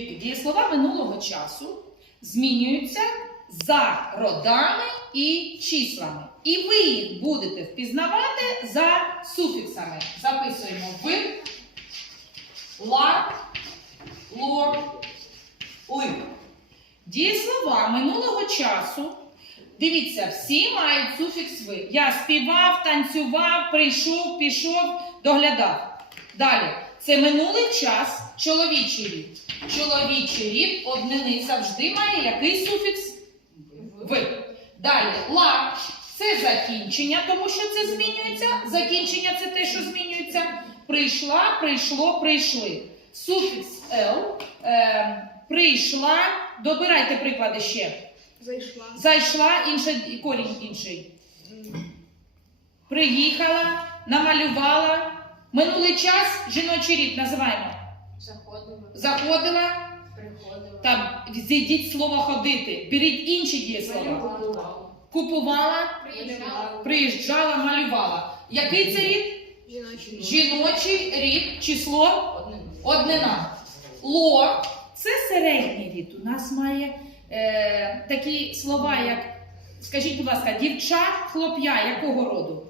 Дієслова минулого часу змінюються за родами і числами. І ви їх будете впізнавати за суфіксами. Записуємо ви, ла, ло, ли. Дієслова минулого часу. Дивіться, всі мають суфікс ви. Я співав, танцював, прийшов, пішов, доглядав. Далі. Це минулий час, чоловічий рід. Чоловічий рід однини завжди має який суфікс? Ви. Далі ла це закінчення, тому що це змінюється. Закінчення це те, що змінюється. Прийшла, прийшло, прийшли. Суфікс Л. Е, прийшла. Добирайте приклади ще. Зайшла. Зайшла, інший корінь інший. Приїхала, намалювала. Минулий час жіночий рід називаємо. Заходила. Заходила. Приходила. Та зійдіть слово ходити. Беріть інші дієслова. Купувала, Приїжджала. приїжджала, малювала. Який це рід? Жіночий. Жіночий рід, число однина. Ло це середній рід. У нас має е, такі слова, як, скажіть, будь ласка, дівча, хлоп'я, якого роду?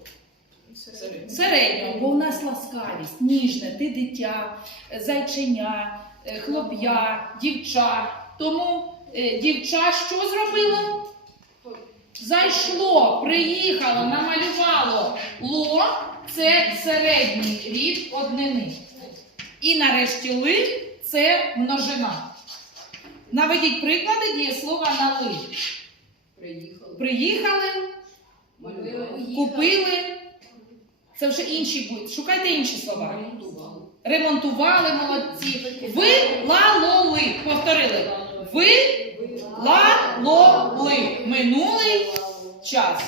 Середнього, бо у нас ласкавість, ніжне, ти дитя, е, зайченя, е, хлоп'я, дівча. Тому е, дівча що зробило? Зайшло, приїхало, намалювало. Ло це середній рід однини. І нарешті ли це множина. Наведіть приклади дієслова на ли. Приїхали, Малювала. купили. Це вже інші будуть. Шукайте інші слова. Ремонтували. Ремонтували молодці. Ви ла-ло-ли. Повторили. Ви ла-ло-ли. Минулий час.